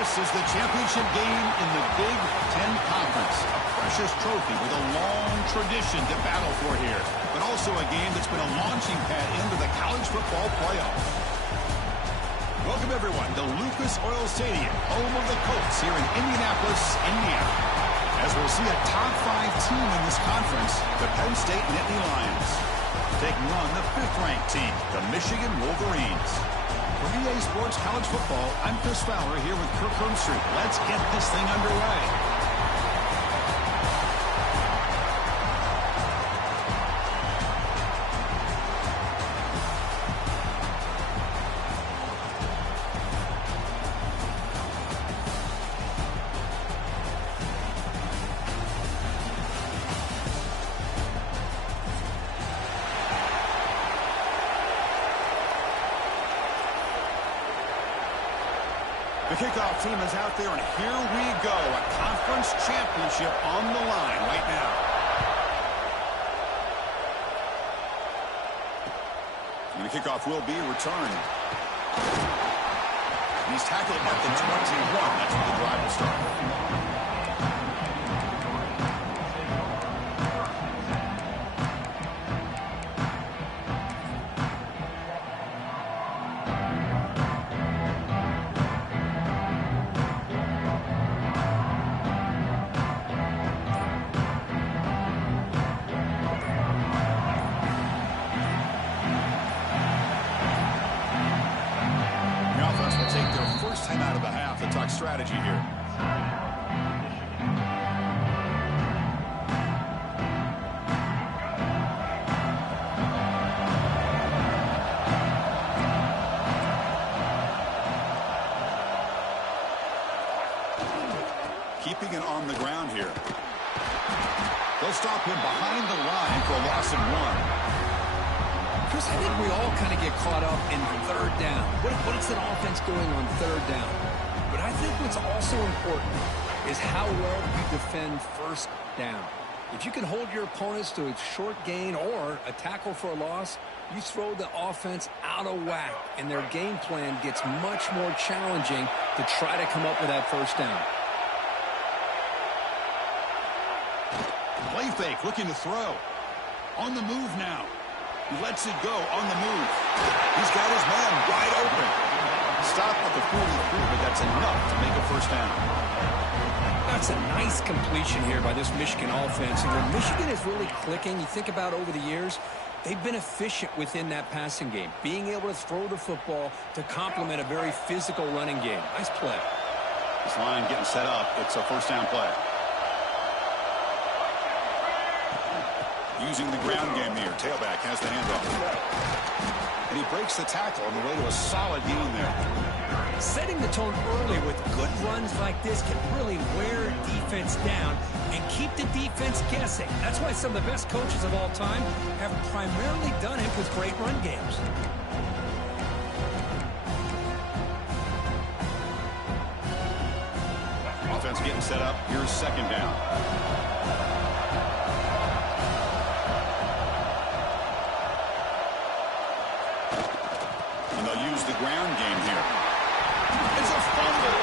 This is the championship game in the Big Ten Conference. A precious trophy with a long tradition to battle for here, but also a game that's been a launching pad into the college football playoff. Welcome, everyone, to Lucas Oil Stadium, home of the Colts here in Indianapolis, Indiana. As we'll see a top 5 team in this conference, the Penn State Nittany Lions. Taking on the 5th-ranked team, the Michigan Wolverines. For EA Sports College Football, I'm Chris Fowler here with Kirk Herbstreit. Let's get this thing underway. The kickoff team is out there, and here we go. A conference championship on the line right now. And the kickoff will be returned. And he's tackled at the 21. That's where the drive will start. Strategy here. Keeping it on the ground here. They'll stop him behind the line for a loss of 1. Chris, I think we all kind of get caught up in 3rd down. What is that offense doing on 3rd down? But I think what's also important is how well you defend 1st down. If you can hold your opponents to a short gain or a tackle for a loss, you throw the offense out of whack, and their game plan gets much more challenging to try to come up with that 1st down. Play fake, looking to throw. On the move now. He lets it go on the move. He's got his man wide open. Stop at the 43, but that's enough to make a 1st down. That's a nice completion here by this Michigan offense. And when Michigan is really clicking, you think about over the years, they've been efficient within that passing game, being able to throw the football to complement a very physical running game. Nice play. This line getting set up. It's a 1st down play. Using the ground game here. Tailback has the handoff. And he breaks the tackle on the way to a solid gain there. Setting the tone early with good runs like this can really wear defense down and keep the defense guessing. That's why some of the best coaches of all time have primarily done it with great run games. Offense getting set up. Here's 2nd down. The ground game here. It's a fumble.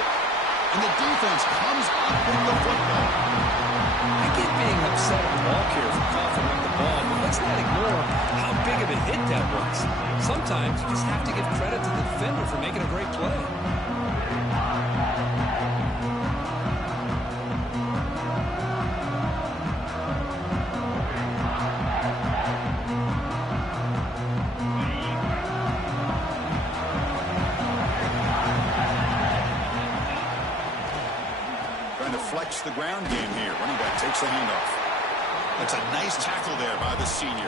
And the defense comes up with the football. I get being upset at the ball carrier for coughing up the ball, but let's not ignore how big of a hit that was. Sometimes you just have to give credit to the defender for making a great play. Flex the ground game here. Running back takes the handoff. That's a nice tackle there by the senior.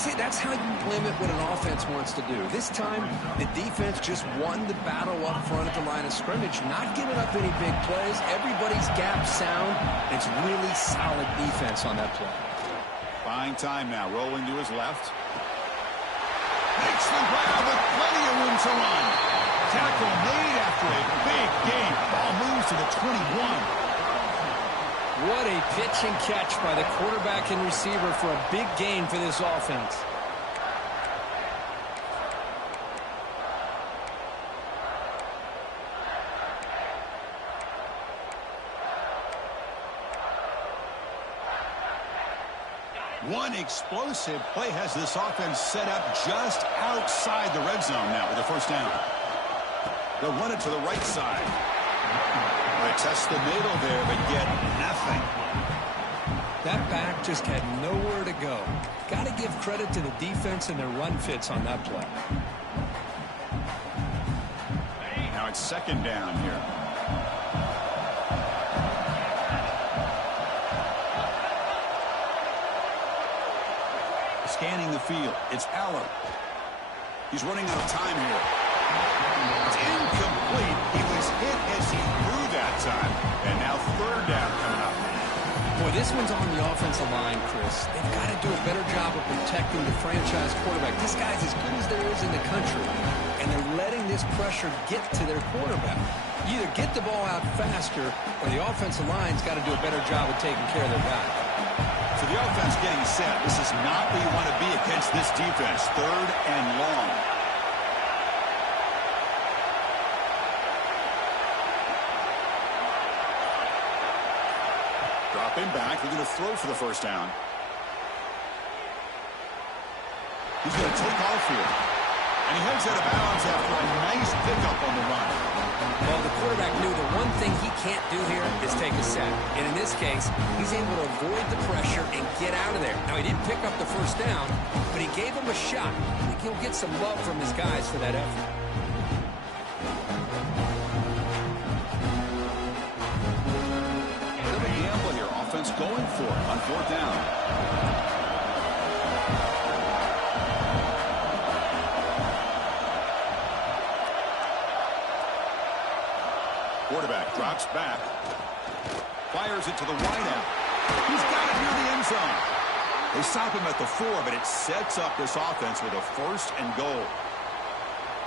See, that's how you limit what an offense wants to do. This time, the defense just won the battle up front at the line of scrimmage, not giving up any big plays. Everybody's gap sound. It's really solid defense on that play. Buying time now. Rolling to his left. Makes the grab with plenty of room to run. Tackle made after a big gain. Ball moves to the 21. What a pitch and catch by the quarterback and receiver for a big gain for this offense. One explosive play has this offense set up just outside the red zone now with a first down. They'll run it to the right side. They test the middle there, but get nothing. That back just had nowhere to go. Got to give credit to the defense and their run fits on that play. Now it's second down here. Scanning the field. It's Aller. He's running out of time here. It's incomplete. He was hit as he threw that time. And now third down coming up. Boy, this one's on the offensive line, Chris. They've got to do a better job of protecting the franchise quarterback. This guy's as good as there is in the country. And they're letting this pressure get to their quarterback. You either get the ball out faster or the offensive line's got to do a better job of taking care of their guy. So the offense getting set. This is not where you want to be against this defense. Third and long. Drop him back. They're going to throw for the first down. He's going to take off here. And he heads out of bounds after a nice pickup on the run. Well, the quarterback knew the one thing he can't do here is take a sack. And in this case, he's able to avoid the pressure and get out of there. Now, he didn't pick up the first down, but he gave him a shot. I think he'll get some love from his guys for that effort. Little gamble here. Offense going for it on fourth down. Quarterback drops back. Fires it to the wideout. He's got it near the end zone. They stop him at the 4, but it sets up this offense with a first and goal.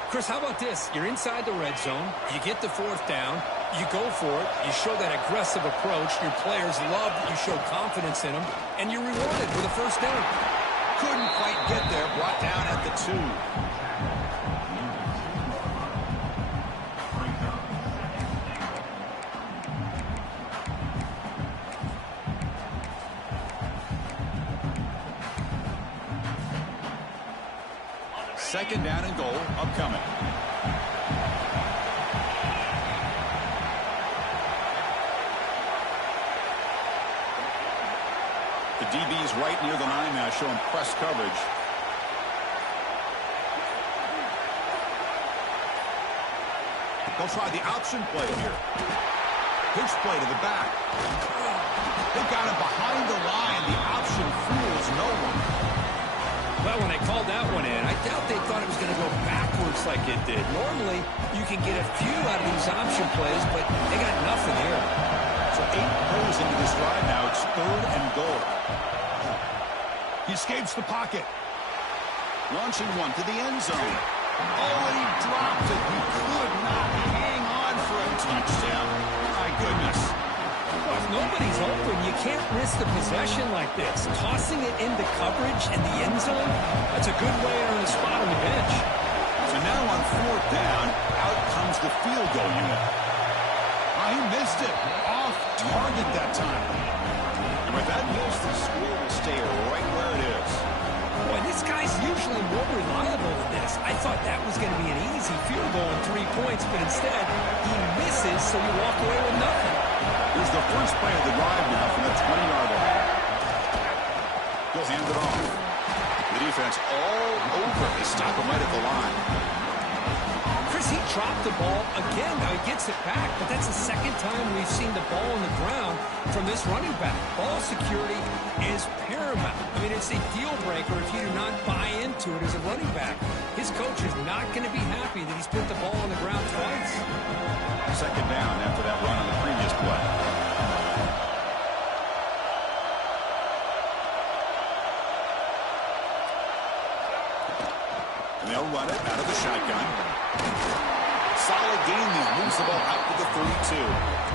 Chris, how about this? You're inside the red zone. You get the fourth down. You go for it. You show that aggressive approach. Your players love that you show confidence in them. And you're rewarded with a first down. Couldn't quite get there. Brought down at the 2. Second down and goal upcoming. The DB's right near the line now, showing press coverage. They'll try the option play here. Pitch play to the back. They got him behind the line. The option fools no one. Well, when they called that one in, I doubt they thought it was going to go backwards like it did. Normally, you can get a few out of these option plays, but they got nothing here. So 8 plays into this drive now. It's third and goal. He escapes the pocket. Launching one to the end zone. Oh, and he dropped it. He could not hang on for a touchdown. My goodness. Well, if nobody's open, you can't risk the possession like this. Tossing it into coverage in the end zone, that's a good way to earn a spot on the bench. So now on fourth down, out comes the field goal unit. Oh, he missed it. Off target that time. And with that miss, the score will stay right where it is. Boy, this guy's usually more reliable than this. I thought that was going to be an easy field goal and 3 points, but instead, he misses, so you walk away with nothing. Here's the first play of the drive now from the 20-yard line. He'll hand it off. The defense all over. They stop him right at the line. Chris, he dropped the ball again. Now he gets it back, but that's the second time we've seen the ball on the ground from this running back. Ball security is paramount. I mean, it's a deal breaker if you do not buy into it as a running back. His coach is not going to be happy that he's put the ball on the ground twice. Second down after that run on the previous play. And they'll run it out of the shotgun. Solid gain there. Moves the ball out to the 32.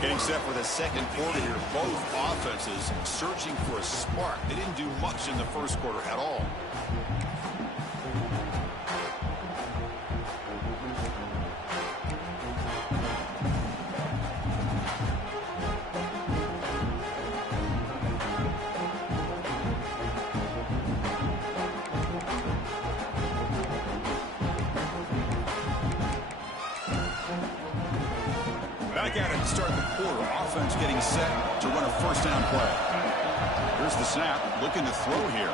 Getting set for the second quarter here. Both offenses searching for a spark. They didn't do much in the first quarter at all. Back at it to start the quarter. Offense getting set to run a first down play. Here's the snap. Looking to throw here.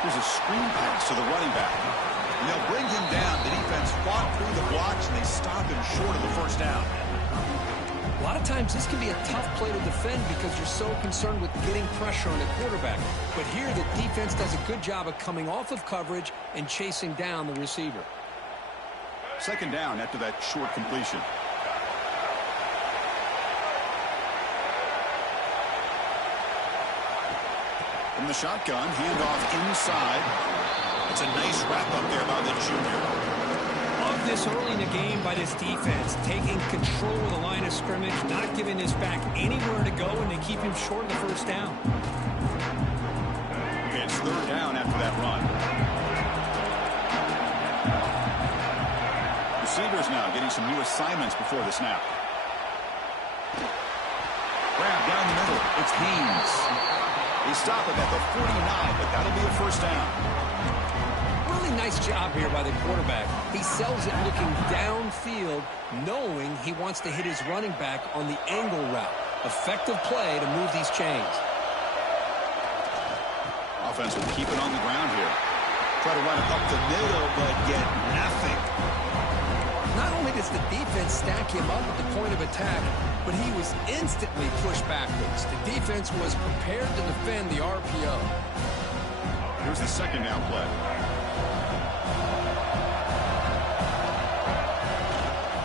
Here's a screen pass to the running back. And they'll bring him down. The defense fought through the blocks, and they stop him short of the first down. A lot of times this can be a tough play to defend because you're so concerned with getting pressure on the quarterback. But here the defense does a good job of coming off of coverage and chasing down the receiver. Second down after that short completion. From the shotgun, handoff inside. It's a nice wrap-up there by the junior. Love this early in the game by this defense, taking control of the line of scrimmage, not giving his back anywhere to go, and they keep him short of the first down. It's third down after that run. Receivers now getting some new assignments before the snap. Grab down the middle. It's Haynes. They stop him at the 49, but that'll be a first down. Really nice job here by the quarterback. He sells it looking downfield, knowing he wants to hit his running back on the angle route. Effective play to move these chains. Offense will keep it on the ground here. Try to run it up the middle, but get nothing. Not only does the defense stack him up at the point of attack, but he was instantly pushed backwards. The defense was prepared to defend the RPO. Here's the second down play.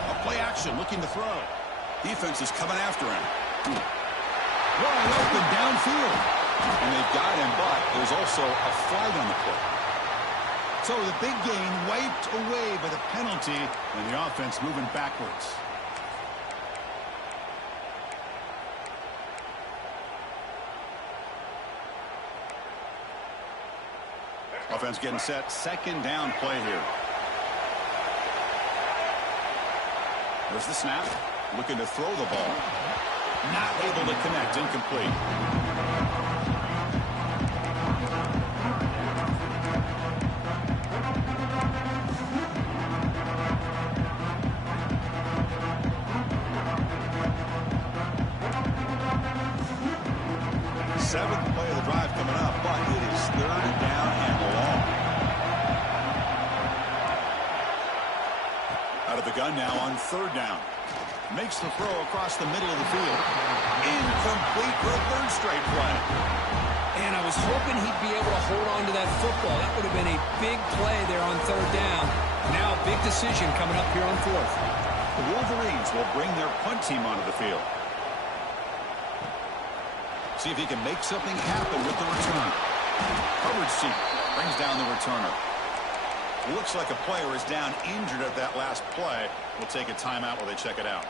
A play action looking to throw. Defense is coming after him. Wide open downfield. And they've got him, but there's also a flag on the play. So the big gain wiped away by the penalty, and the offense moving backwards. Offense getting set. Second down play here. There's the snap. Looking to throw the ball. Not able to connect. Incomplete. Seventh play of the drive coming up, but it is third down and long. Out of the gun now on third down. Makes the throw across the middle of the field. Incomplete for a third straight play. And I was hoping he'd be able to hold on to that football. That would have been a big play there on third down. Now a big decision coming up here on fourth. The Wolverines will bring their punt team onto the field. See if he can make something happen with the return. Coverage team brings down the returner. Looks like a player is down injured at that last play. We'll take a timeout while they check it out.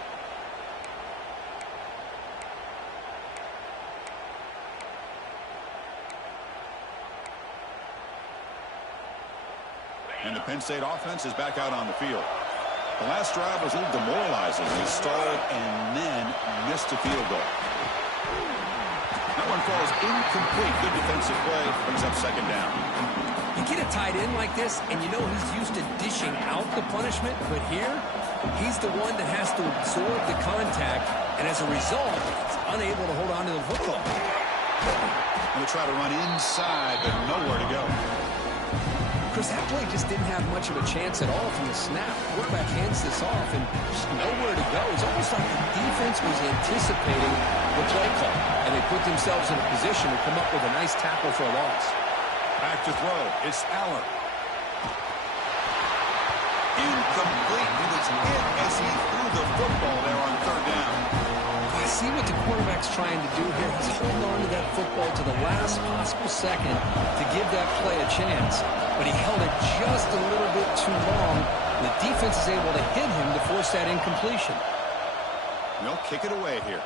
And the Penn State offense is back out on the field. The last drive was a little demoralizing. They stalled and then missed a field goal. That one falls incomplete. Good defensive play. Brings up second down. You get a tight end like this, and you know he's used to dishing out the punishment, but here, he's the one that has to absorb the contact, and as a result, he's unable to hold on to the football. Going to try to run inside, but nowhere to go. Chris, that play just didn't have much of a chance at all from the snap. Quarterback hands this off, and just nowhere to go. It's almost like the defense was anticipating the play call, and they put themselves in a position to come up with a nice tackle for a loss. Back to throw. It's Allen. Incomplete. He was hit as he threw the football there on third down. I see what the quarterback's trying to do here. He's holding on to that football to the last possible second to give that play a chance. But he held it just a little bit too long. The defense is able to hit him to force that incompletion. They'll kick it away here.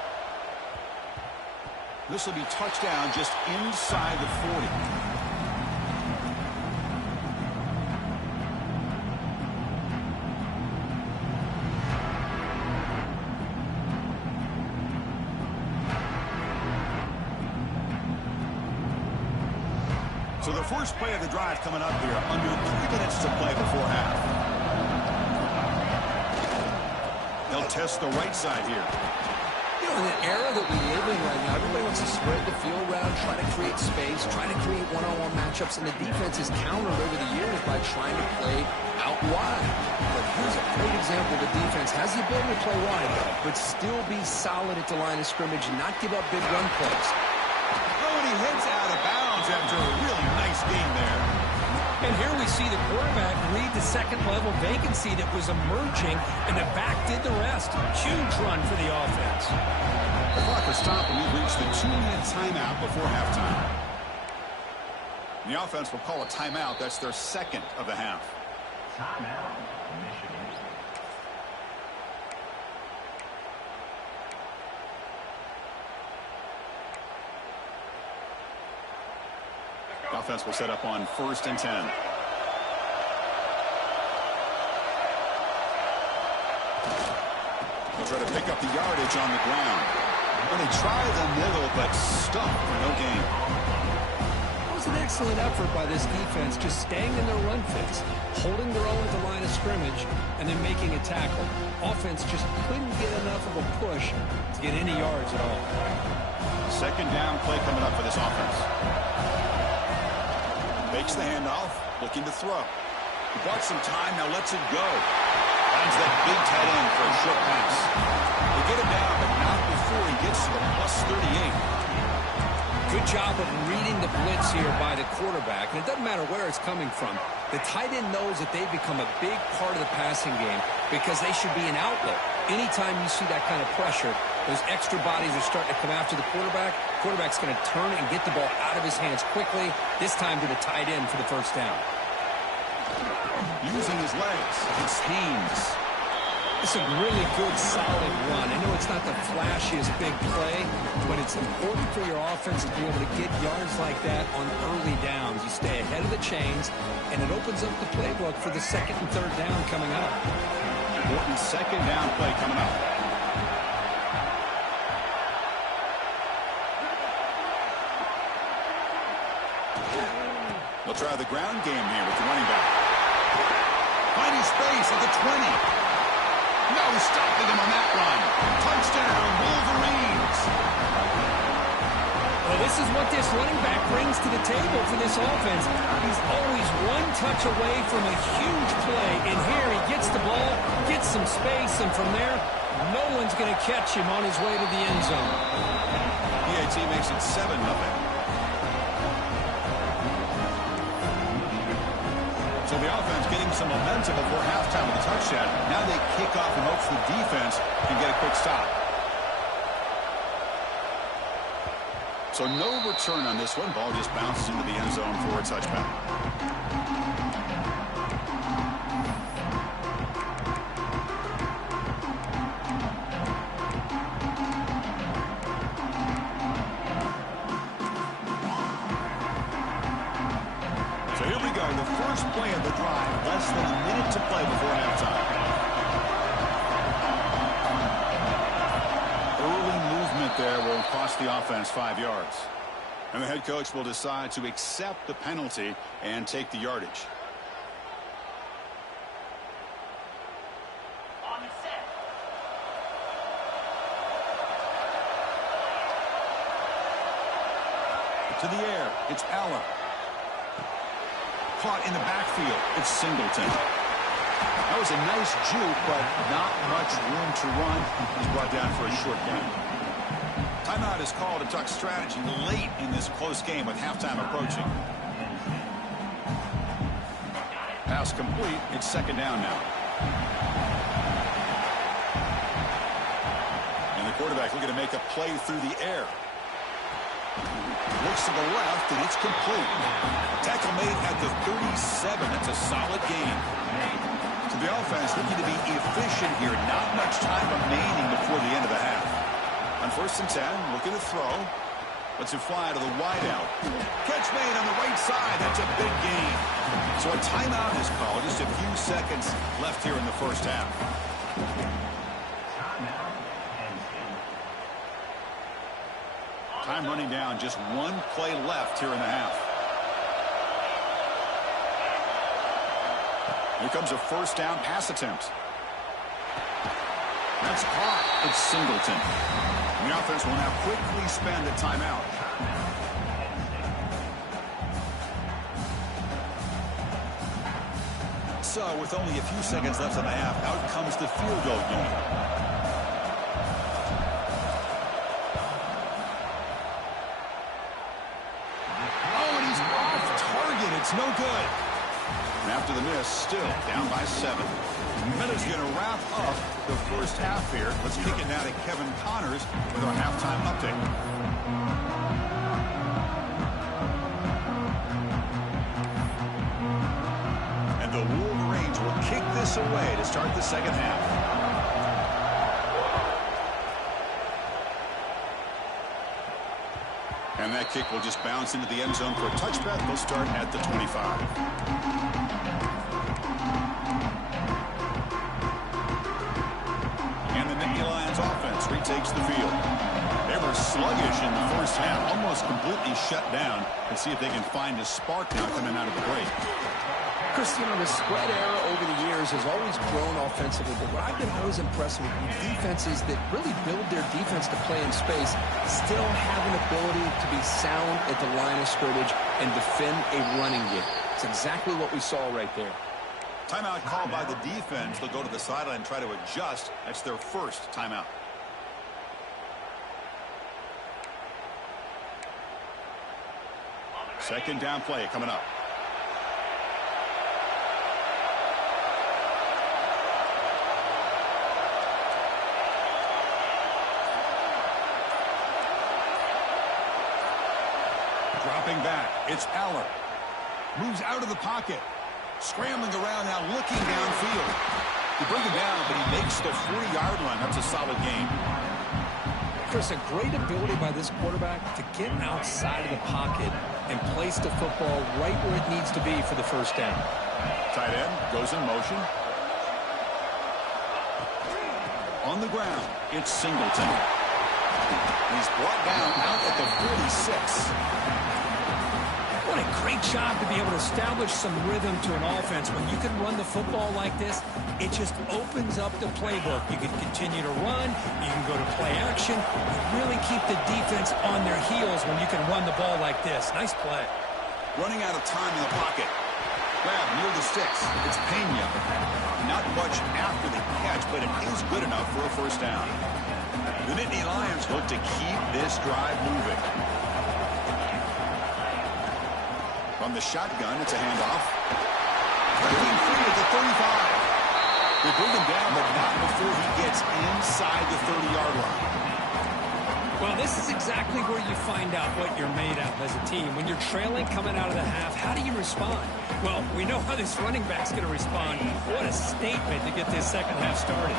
This will be touchdown just inside the 40. So the first play of the drive coming up here, under 3 minutes to play before half. They'll They'll test the right side here. You know, in the era that we live in right now, everybody wants to spread the field around, try to create space, try to create one-on-one matchups, and the defense is countered over the years by trying to play out wide. But here's a great example. The defense has the ability to play wide, but still be solid at the line of scrimmage and not give up big run plays. Oh, and he heads out of bounds after a really nice game there. And here we see the quarterback read the second-level vacancy that was emerging, and the back did the rest. Huge run for the offense. The clock is stopped, and we've reached the 2-minute timeout before halftime. The offense will call a timeout. That's their second of the half. Timeout, Michigan. The offense will set up on 1st and 10. They'll try to pick up the yardage on the ground. Well, they try the middle, but stuck for no gain. It was an excellent effort by this defense, just staying in their run fits, holding their own at the line of scrimmage, and then making a tackle. Offense just couldn't get enough of a push to get any yards at all. Second down play coming up for this offense. Makes the handoff, looking to throw. He bought some time, now lets it go. Finds that big tight end for a short pass. They get him down, but not before he gets to the +38. Good job of reading the blitz here by the quarterback. And it doesn't matter where it's coming from. The tight end knows that they've become a big part of the passing game because they should be an outlet. Anytime you see that kind of pressure, those extra bodies are starting to come after the quarterback. Quarterback's going to turn and get the ball out of his hands quickly, this time to the tight end for the first down. Using his legs, it's Haynes. It's a really good, solid run. I know it's not the flashiest big play, but it's important for your offense to be able to get yards like that on early downs. You stay ahead of the chains, and it opens up the playbook for the second and third down coming up. Important second down play coming up. They'll try the ground game here with the running back. Finding space at the 20. No stopping him on that run. Touchdown, Wolverines. Well, this is what this running back brings to the table for this offense. He's always one touch away from a huge play. And here he gets the ball, gets some space, and from there, no one's going to catch him on his way to the end zone. PAT makes it 7-0. So the offense getting some momentum before halftime with a touchdown. Now they kick off and hopes the defense can get a quick stop. So no return on this one. Ball just bounces into the end zone for a touchback. So here we go, the first play of the drive, less than a minute to play before halftime. Early movement there will cost the offense 5 yards. And the head coach will decide to accept the penalty and take the yardage. To the air, it's Allen. Caught in the backfield, it's Singleton. That was a nice juke, but not much room to run. He's brought down for a short gain. Timeout is called to Duck strategy late in this close game with halftime approaching. Pass complete, it's second down now. And the quarterback looking to make a play through the air. Looks to the left, and it's complete. Tackle made at the 37. That's a solid gain. So the offense looking to be efficient here. Not much time remaining before the end of the half. On 1st and 10, looking to throw. Lets it fly to the wideout. Catch made on the right side. That's a big gain. So a timeout is called. Just a few seconds left here in the first half. Time running down, just one play left here in the half. Here comes a first down pass attempt. That's caught. It's Singleton. And the offense will now quickly spend a timeout. So with only a few seconds left in the half, out comes the field goal unit. Oh, and he's off target. It's no good. And after the miss, still down by 7. That is going to wrap up the first half here. Let's kick it now to Kevin Connors with our halftime update. And the Wolverines will kick this away to start the second half. And that kick will just bounce into the end zone for a touchback. They'll start at the 25. Offense retakes the field. They were sluggish in the first half, almost completely shut down. Let's see if they can find a spark now coming out of the break. Chris, you know, the spread era over the years has always grown offensively, but what I've been always impressed with defenses that really build their defense to play in space still have an ability to be sound at the line of scrimmage and defend a running game. It's exactly what we saw right there. Timeout called by the defense. They'll go to the sideline and try to adjust. That's their first timeout. Second down play coming up. Dropping back. It's Aller. Moves out of the pocket. Scrambling around now, looking downfield. They bring him down, but he makes the 40-yard line. That's a solid game. Chris, a great ability by this quarterback to get outside of the pocket and place the football right where it needs to be for the first down. Tight end goes in motion. On the ground, it's Singleton. He's brought down out at the 46. What a great job to be able to establish some rhythm to an offense. When you can run the football like this, it just opens up the playbook. You can continue to run. You can go to play action. You really keep the defense on their heels when you can run the ball like this. Nice play. Running out of time in the pocket. Grab near the sticks. It's Pena. Not much after the catch, but it is good enough for a first down. The Nittany Lions look to keep this drive moving. From the shotgun, it's a handoff. Breaking free at the 35. They bring him down, but not before he gets inside the 30-yard line. Well, this is exactly where you find out what you're made of as a team. When you're trailing coming out of the half, how do you respond? Well, we know how this running back's going to respond. What a statement to get this second half started.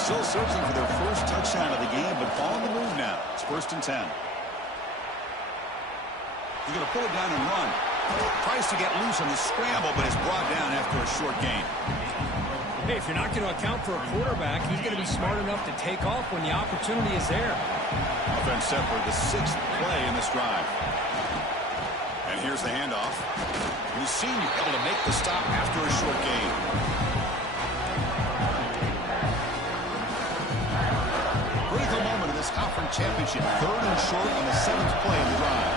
Still searching for their first touchdown of the game, but on the move now. It's 1st and 10. He's going to pull it down and run. Tries to get loose on the scramble, but is brought down after a short gain. Hey, if you're not going to account for a quarterback, he's going to be smart enough to take off when the opportunity is there. Offense set for the 6th play in this drive. And here's the handoff. The senior able to make the stop after a short gain. Critical moment of this conference championship. 3rd and short on the 7th play of the drive.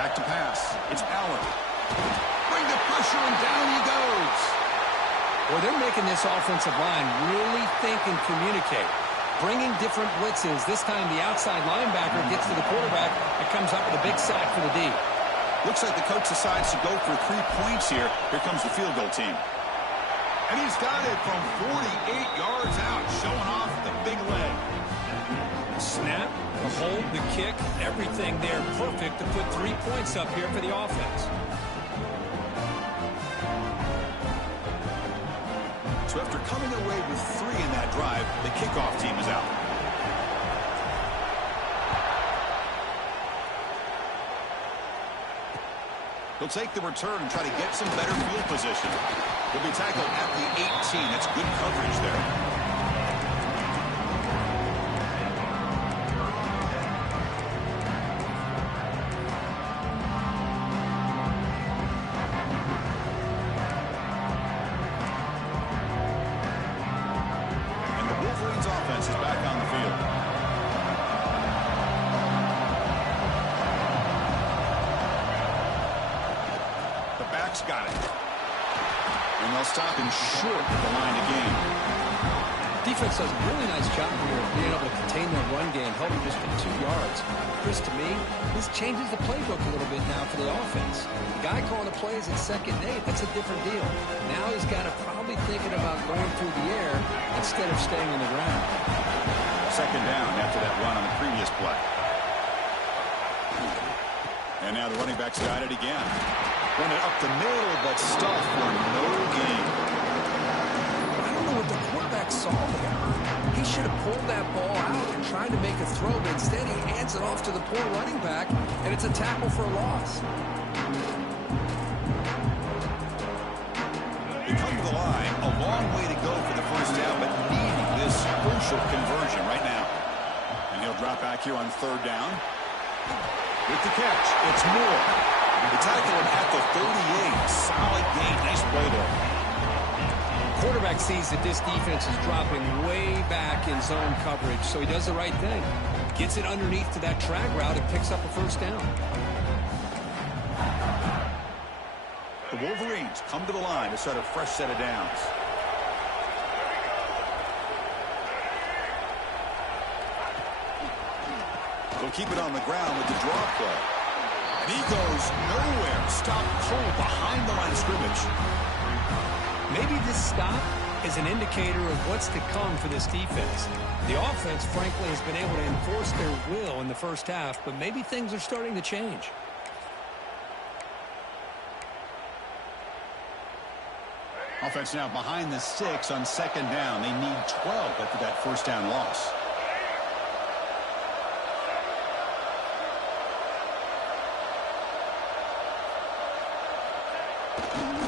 Back to pass. It's Aller. Bring the pressure, and down he goes. Well, they're making this offensive line really think and communicate. Bringing different blitzes. This time the outside linebacker gets to the quarterback and comes up with a big sack for the D. Looks like the coach decides to go for 3 points here. Here comes the field goal team. And he's got it from 48 yards out, showing off the big leg. Snap, the hold, the kick, everything there perfect to put 3 points up here for the offense. So after coming away with 3 in that drive, the kickoff team is out. He'll take the return and try to get some better field position. He'll be tackled at the 18. That's good coverage there. quarterback's got it. And they'll stop him short of the line of game. Defense does a really nice job here of being able to contain their run game, help them just get 2 yards. Chris, to me, this changes the playbook a little bit now for the offense. The guy calling the plays at 2nd and 8, that's a different deal. Now he's got to probably thinking about going through the air instead of staying on the ground. 2nd down after that run on the previous play. And now the running back's got it again. Run it up the middle, but stuffed for no gain. I don't know what the quarterback saw there. He should have pulled that ball out and tried to make a throw, but instead he hands it off to the poor running back, and it's a tackle for a loss. They come to the line, a long way to go for the first down, but needing this crucial conversion right now. And he'll drop back here on 3rd down. With the catch, it's Moore. They tackle him at the 38. Solid gain. Nice play there. Quarterback sees that this defense is dropping way back in zone coverage, so he does the right thing. Gets it underneath to that drag route and picks up a first down. The Wolverines come to the line to set a fresh set of downs. They'll keep it on the ground with the draw play. And he goes nowhere. Stop cold behind the line of scrimmage. Maybe this stop is an indicator of what's to come for this defense. The offense, frankly, has been able to enforce their will in the first half, but maybe things are starting to change. Offense now behind the 6 on 2nd down. They need 12 after that first down loss.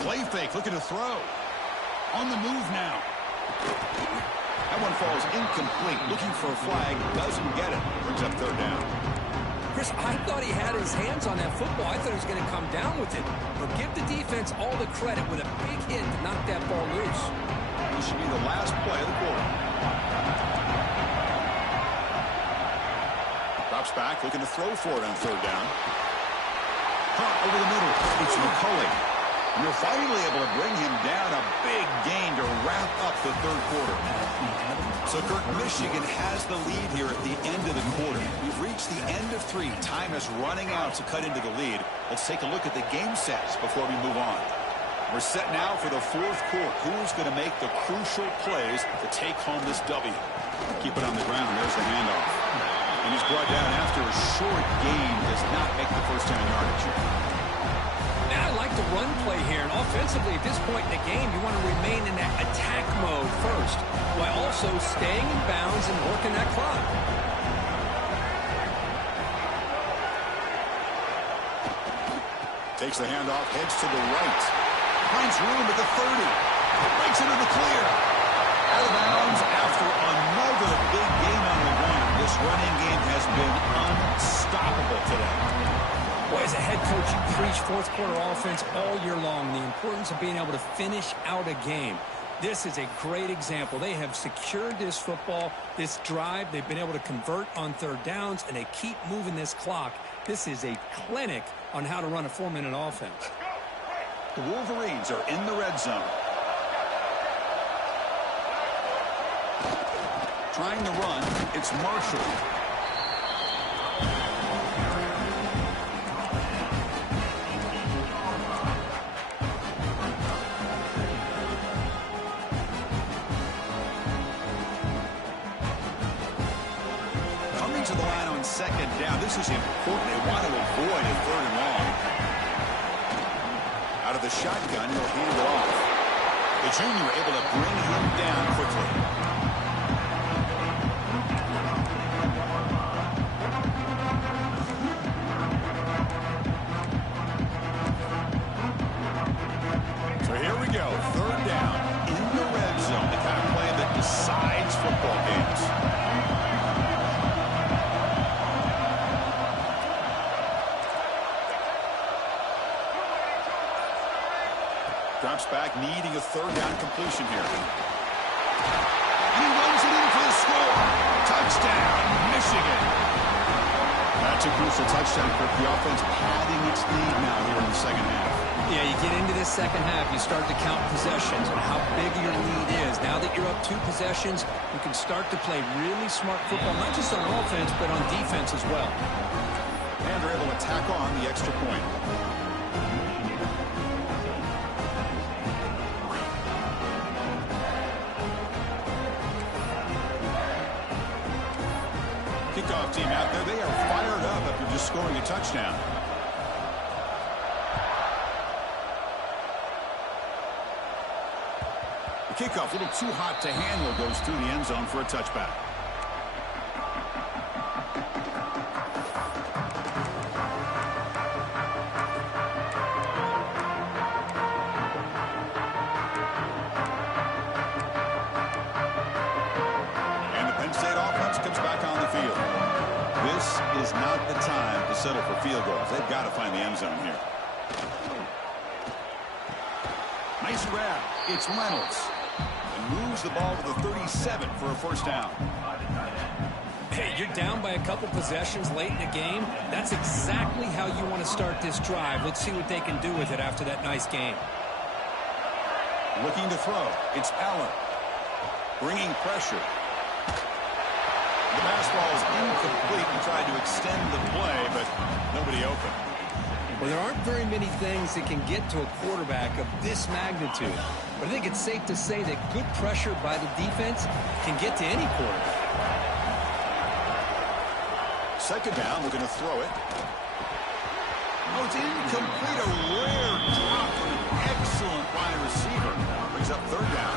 Play fake, looking to throw. On the move now. That one falls incomplete. Looking for a flag. Doesn't get it. Brings up 3rd down. Chris, I thought he had his hands on that football. I thought he was going to come down with it. But give the defense all the credit with a big hit to knock that ball loose. This should be the last play of the quarter. Drops back, looking to throw for it on 3rd down. Over the middle. It's McCulley. And you're finally able to bring him down. A big gain to wrap up the 3rd quarter. So, Kirk, Michigan has the lead here at the end of the quarter. We've reached the end of 3. Time is running out to cut into the lead. Let's take a look at the game sets before we move on. We're set now for the 4th quarter. Who's going to make the crucial plays to take home this W? Keep it on the ground. There's the handoff. And he's brought down after a short gain. Does not make the first down yardage. Now I like the run play here, and offensively at this point in the game, you want to remain in that attack mode first, while also staying in bounds and working that clock. Takes the handoff, heads to the right. Finds room at the 30. Breaks into the clear. Out of bounds after another big gain on the ground. This running game has been unstoppable today. Boy, as a head coach, you preach 4th quarter offense all year long. The importance of being able to finish out a game. This is a great example. They have secured this football, this drive. They've been able to convert on 3rd downs, and they keep moving this clock. This is a clinic on how to run a 4-minute offense. The Wolverines are in the red zone. Trying to run, it's Marshall. Coming to the line on 2nd down. This is important. They want to avoid a 3rd and long. Out of the shotgun, he'll hand it off. The junior able to bring him down quickly. So here we go. 3rd down in the red zone. The kind of play that decides football games. Drops back, needing a 3rd down completion here. And he runs it in for the score. Touchdown, Michigan. That's a crucial touchdown, Kirk. The offense padding its lead now here in the 2nd half. Yeah, you get into this second half, you start to count possessions and how big your lead is. Now that you're up 2 possessions, you can start to play really smart football, not just on offense, but on defense as well. And they're able to tack on the extra point. Kickoff team out there, they are fired up after just scoring a touchdown. The kickoff, a little too hot to handle, goes through the end zone for a touchback. And the Penn State offense comes back on the field. This is not the time to settle for field goals. They've got to find the end zone here. Nice grab. It's Reynolds. Moves the ball to the 37 for a first down. Hey, you're down by a couple possessions late in the game. That's exactly how you want to start this drive. Let's see what they can do with it after that nice game. Looking to throw. It's Allen. Bringing pressure. The pass ball is incomplete. He tried to extend the play, but nobody open. Well, there aren't very many things that can get to a quarterback of this magnitude. But I think it's safe to say that good pressure by the defense can get to any quarterback. Second down, we're going to throw it. Oh, it's incomplete. A rare drop from an excellent wide receiver. Brings up third down.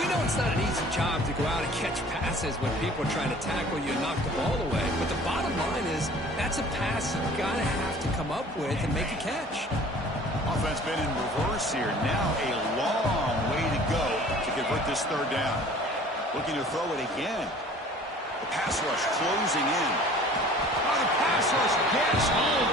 We know it's not an easy job to go out and catch passes when people are trying to tackle you and knock the ball away. But the bottom line is that's a pass you've got to have to come up with and make a catch. Offense been in reverse here. Now a long way to go to convert this third down. Looking to throw it again. The pass rush closing in. Oh, the pass rush gets home.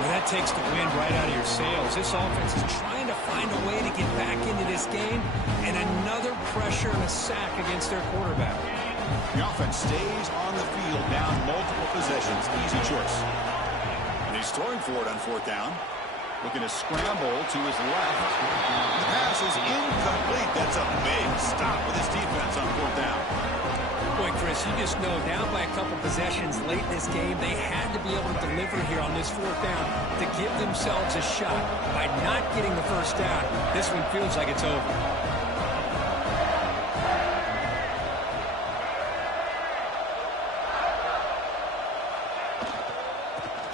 Well, that takes the wind right out of your sails. This offense is trying to find a way to get back into this game, and another pressure and a sack against their quarterback. The offense stays on the field, down multiple possessions. Easy choice. And he's throwing for it on fourth down. Looking to scramble to his left. The pass is incomplete. That's a big stop with his defense on fourth down. Boy, Chris, you just know down by a couple possessions late in this game, they had to be able to deliver here on this fourth down to give themselves a shot. By not getting the first down, this one feels like it's over.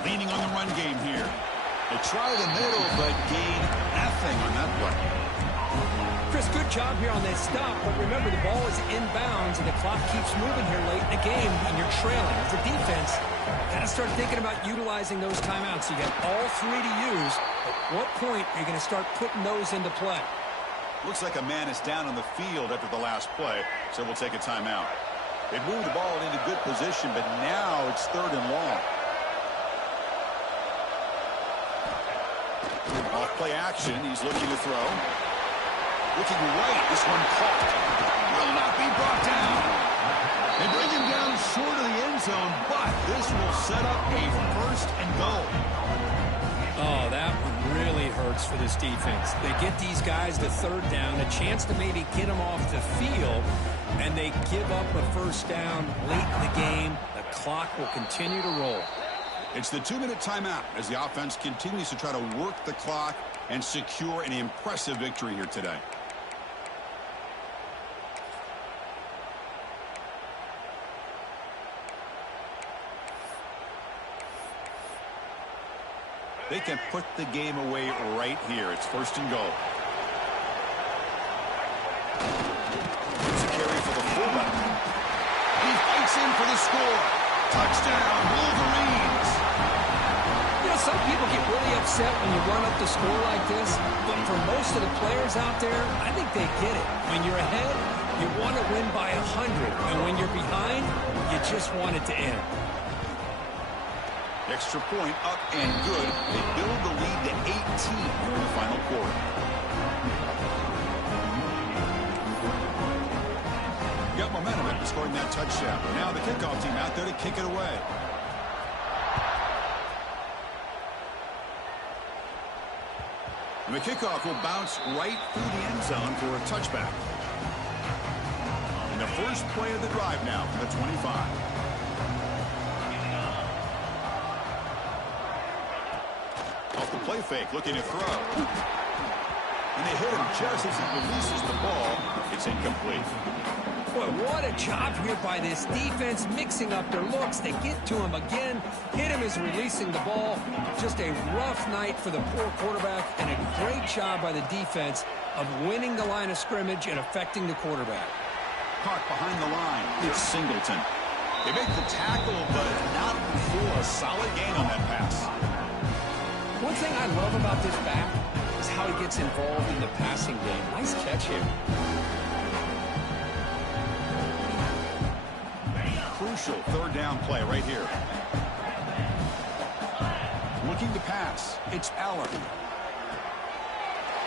Leaning on the run game here. They try the middle, but gain nothing on that play. Chris, good job here on that stop, but remember the ball is inbounds and the clock keeps moving here late in the game and you're trailing. As a defense, got to start thinking about utilizing those timeouts. You got all 3 to use. At what point are you going to start putting those into play? Looks like a man is down on the field after the last play, so we'll take a timeout. They moved the ball into good position, but now it's third and long. Off play action, he's looking to throw. Looking right, this one caught. Will not be brought down. They bring him down short of the end zone, but this will set up a first and goal. Oh, that one really hurts for this defense. They get these guys to third down, a chance to maybe get them off the field, and they give up a first down late in the game. The clock will continue to roll. It's the 2-minute timeout as the offense continues to try to work the clock and secure an impressive victory here today. They can put the game away right here. It's first and goal. It's a carry for the fullback. He fights in for the score. Touchdown, Wolverines. You know, some people get really upset when you run up the score like this, but for most of the players out there, I think they get it. When you're ahead, you want to win by 100, and when you're behind, you just want it to end. Extra point up and good. They build the lead to 18 here in the final quarter. Got momentum after scoring that touchdown. Now the kickoff team out there to kick it away. And the kickoff will bounce right through the end zone for a touchback. And the first play of the drive now from the 25. Off the play fake, looking to throw. And they hit him just as he releases the ball. It's incomplete. Boy, what a job here by this defense, mixing up their looks. They get to him again, hit him as releasing the ball. Just a rough night for the poor quarterback, and a great job by the defense of winning the line of scrimmage and affecting the quarterback. Caught behind the line. It's Singleton. They make the tackle, but not before a solid gain on that pass. One thing I love about this back is how he gets involved in the passing game. Nice catch here. Crucial third down play right here. Looking to pass. It's Aller.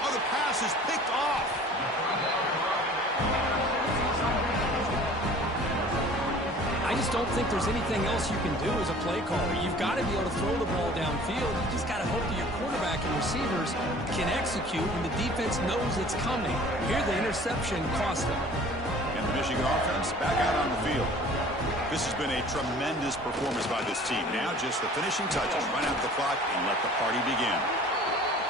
Oh, the pass is picked off. I just don't think there's anything else you can do as a play caller. You've got to be able to throw the ball downfield. You just got to hope that your quarterback and receivers can execute, and the defense knows it's coming. Here, the interception cost them. And the Michigan offense back out on the field. This has been a tremendous performance by this team. Now just the finishing touches. Run out the clock and let the party begin.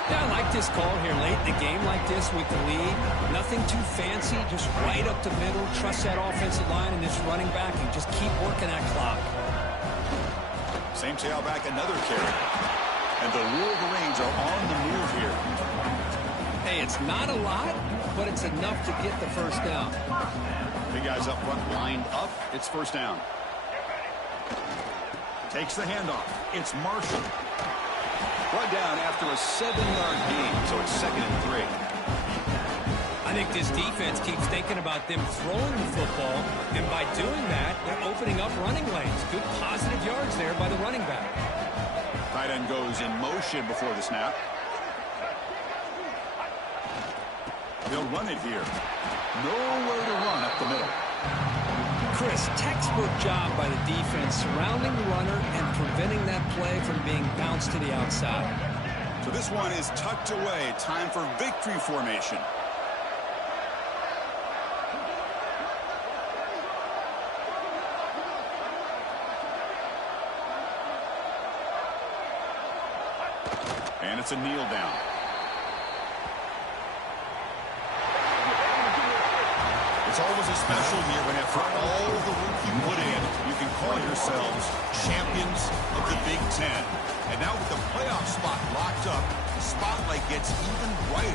Yeah, I like this call here late in the game like this with the lead. Nothing too fancy, just right up the middle. Trust that offensive line and this running back and just keep working that clock. Same tailback, another carry. And the Wolverines are on the move here. Hey, it's not a lot, but it's enough to get the first down. Big guys up front lined up. It's first down. Takes the handoff. It's Marshall. Brought down after a 7-yard gain, so it's 2nd and 3. I think this defense keeps thinking about them throwing the football, and by doing that, they're opening up running lanes. Good positive yards there by the running back. Tight end goes in motion before the snap. They'll run it here. Nowhere to run up the middle. Chris, textbook job by the defense surrounding the runner and preventing that play from being bounced to the outside. So this one is tucked away. Time for victory formation. And it's a kneel down. It's always a special year when after all the work you put in, you can call yourselves champions of the Big Ten. And now with the playoff spot locked up, the spotlight gets even brighter.